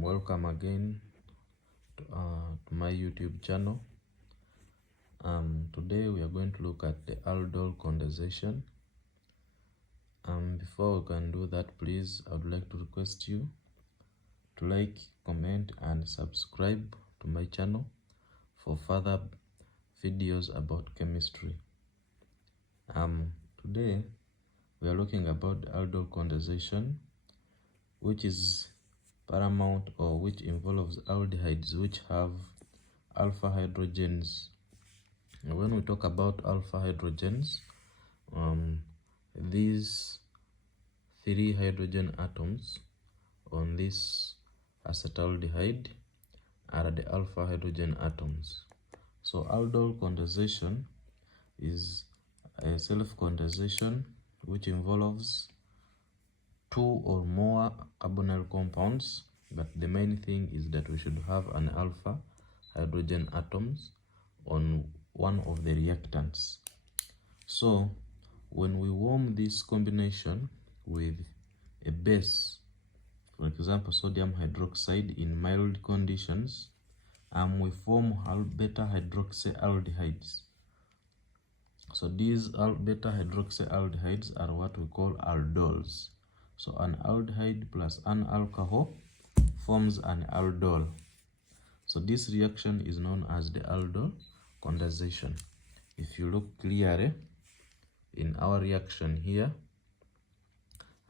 Welcome again to my YouTube channel. Today we are going to look at the aldol condensation. Before we can do that, please, I would like to request you to like, comment and subscribe to my channel for further videos about chemistry. Today we are looking about aldol condensation, which is paramount or which involves aldehydes which have alpha hydrogens. And when we talk about alpha hydrogens, these 3 hydrogen atoms on this acetaldehyde are the alpha hydrogen atoms. So aldol condensation is a self-condensation which involves 2 or more carbonyl compounds, but the main thing is that we should have an alpha hydrogen atoms on one of the reactants. So when we warm this combination with a base, for example sodium hydroxide, in mild conditions, we form beta hydroxyaldehydes. So these beta hydroxyaldehydes are what we call aldols. So an aldehyde plus an alcohol forms an aldol. So this reaction is known as the aldol condensation. If you look clearly in our reaction here,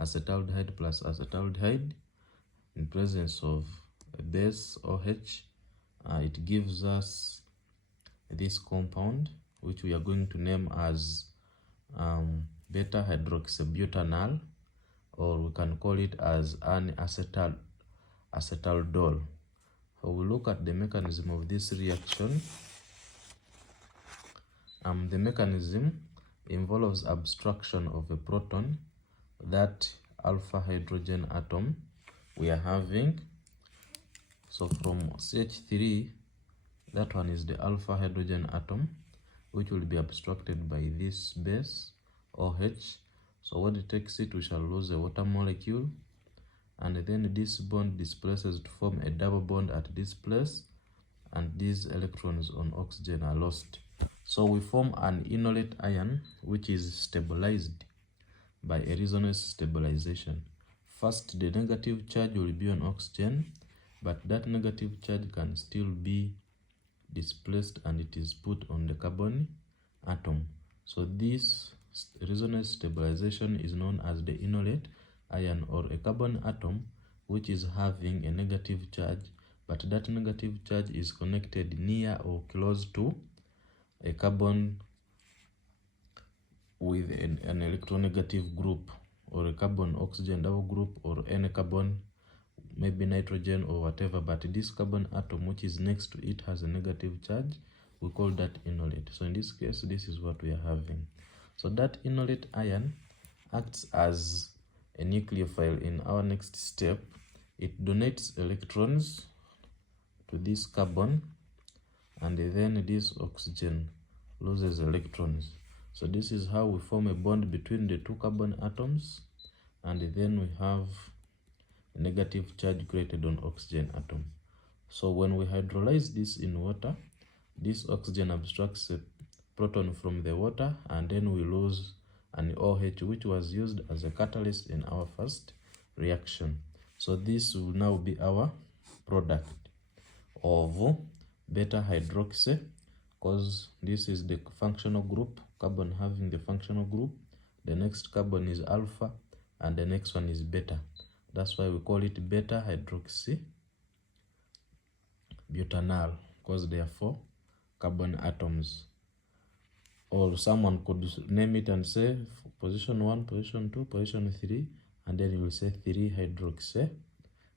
acetaldehyde plus acetaldehyde in presence of a base OH, it gives us this compound which we are going to name as beta hydroxybutanal, or we can call it as an acetaldol. So we look at the mechanism of this reaction. The mechanism involves abstraction of a proton, that alpha hydrogen atom we are having. So from CH3, that one is the alpha hydrogen atom, which will be abstracted by this base OH. So when it takes it, we shall lose a water molecule, and then this bond displaces to form a double bond at this place, and these electrons on oxygen are lost. So we form an enolate ion which is stabilized by a resonance stabilization. First, the negative charge will be on oxygen, but that negative charge can still be displaced and it is put on the carbon atom. So this resonance stabilization is known as the enolate ion, or a carbon atom which is having a negative charge, but that negative charge is connected near or close to a carbon with an electronegative group, or a carbon oxygen double group, or any carbon, maybe nitrogen or whatever, but this carbon atom which is next to it has a negative charge. We call that enolate. So in this case, this is what we are having. So that enolate ion acts as a nucleophile in our next step. It donates electrons to this carbon, and then this oxygen loses electrons. So this is how we form a bond between the 2 carbon atoms, and then we have a negative charge created on oxygen atom. So when we hydrolyze this in water, this oxygen abstracts a proton from the water, and then we lose an OH which was used as a catalyst in our first reaction. So this will now be our product of beta hydroxy, because this is the functional group, carbon having the functional group. The next carbon is alpha and the next one is beta. That's why we call it beta hydroxy butanal, because there are 4 carbon atoms. Or someone could name it and say position 1, position 2, position 3, and then you will say 3 hydroxy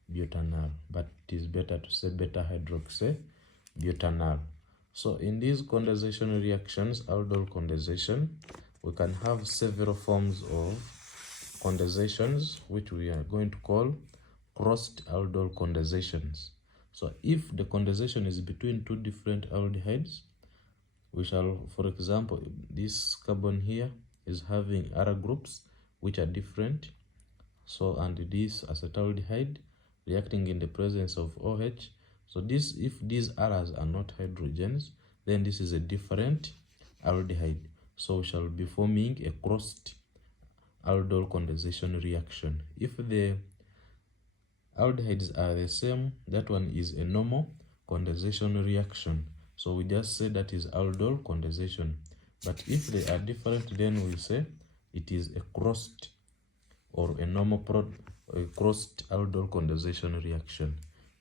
butanal, but it is better to say beta hydroxy butanal. So in these condensation reactions, aldol condensation, we can have several forms of condensations which we are going to call crossed aldol condensations. So if the condensation is between 2 different aldehydes, we shall, for example, this carbon here is having other groups which are different. So, and this acetaldehyde reacting in the presence of OH. So this, if these R's are not hydrogens, then this is a different aldehyde. So we shall be forming a crossed aldol condensation reaction. If the aldehydes are the same, that one is a normal condensation reaction. So we just say that is aldol condensation. But if they are different, then we say it is a crossed or a normal crossed aldol condensation reaction.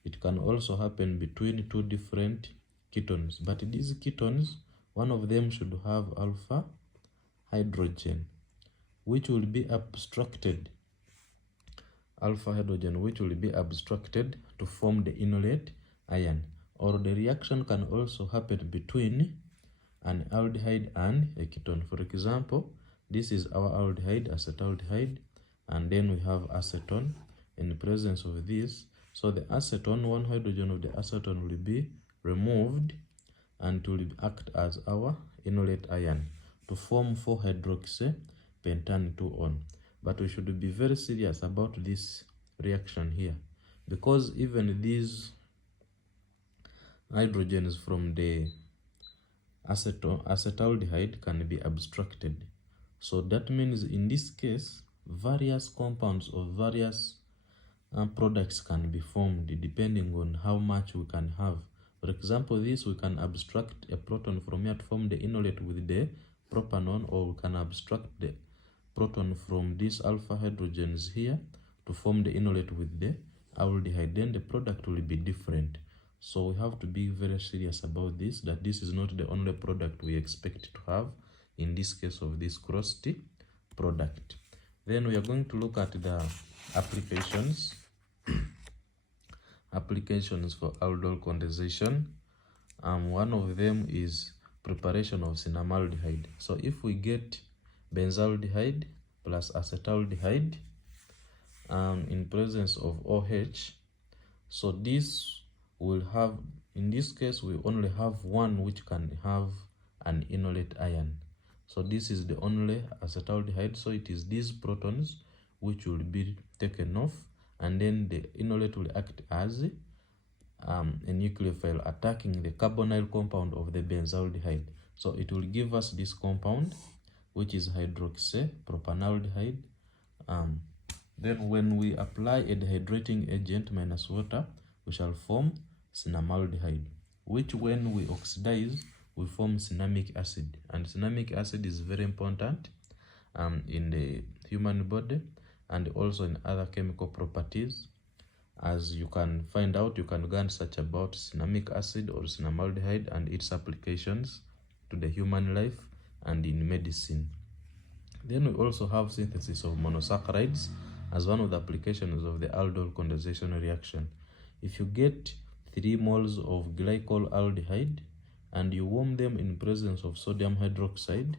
It can also happen between two different ketones, but these ketones, one of them should have alpha hydrogen, which will be abstracted, alpha hydrogen, which will be abstracted to form the inlet ion. Or the reaction can also happen between an aldehyde and a ketone. For example, this is our aldehyde, acetaldehyde, and then we have acetone in the presence of this. So the acetone, one hydrogen of the acetone will be removed and it will act as our inlet ion to form 4-hydroxy-pentane 2-on. But we should be very serious about this reaction here, because even these hydrogens from the acetaldehyde can be abstracted. So that means in this case, various compounds or various products can be formed depending on how much we can have. For example, this, we can abstract a proton from here to form the inlet with the propanone, or we can abstract the proton from these alpha hydrogens here to form the inlet with the aldehyde. Then the product will be different. So we have to be very serious about this, that this is not the only product we expect to have in this case of this crossed product. Then we are going to look at the applications. Applications for aldol condensation. One of them is preparation of cinnamaldehyde. So if we get benzaldehyde plus acetaldehyde in presence of OH, so this will have, in this case, we only have one which can have an inlet ion. So this is the only acetaldehyde. So it is these protons which will be taken off, and then the inlet will act as a nucleophile attacking the carbonyl compound of the benzaldehyde. So it will give us this compound, which is hydroxypropanaldehyde. Then when we apply a dehydrating agent minus water, we shall form cinnamaldehyde, which when we oxidize, we form cinnamic acid. And cinnamic acid is very important in the human body and also in other chemical properties. As you can find out, you can go and search about cinnamic acid or cinnamaldehyde and its applications to the human life and in medicine. Then we also have synthesis of monosaccharides as one of the applications of the aldol condensation reaction. If you get 3 moles of glycol aldehyde and you warm them in presence of sodium hydroxide,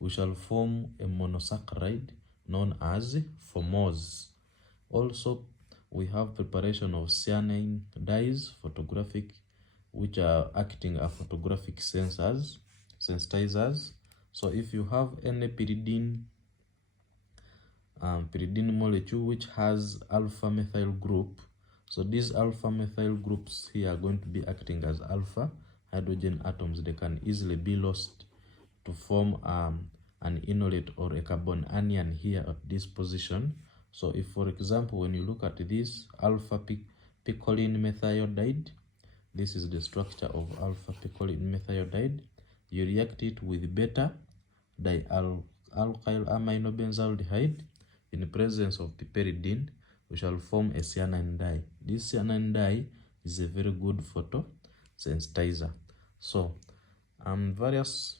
we shall form a monosaccharide known as formose. Also, we have preparation of cyanine dyes, photographic, which are acting as photographic sensitizers. So if you have any pyridine molecule which has alpha methyl group, so these alpha methyl groups here are going to be acting as alpha hydrogen atoms. They can easily be lost to form an inlet or a carbon anion here at this position. So if, for example, when you look at this alpha picoline methiodide, this is the structure of alpha picoline methiodide. You react it with beta dialkyl aminobenzaldehyde in presence of piperidine, we shall form a cyanine dye. This cyanine dye is a very good photosensitizer. So various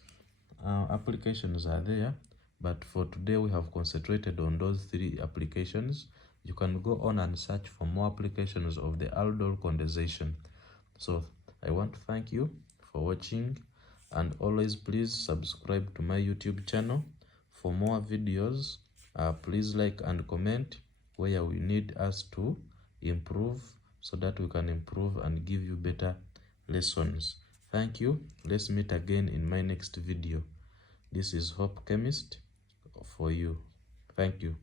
applications are there, but for today we have concentrated on those 3 applications. You can go on and search for more applications of the aldol condensation. So I want to thank you for watching, and always please subscribe to my YouTube channel for more videos. Please like and comment where we need us to improve, so that we can improve and give you better lessons. Thank you. Let's meet again in my next video. This is Hope Chemist for you. Thank you.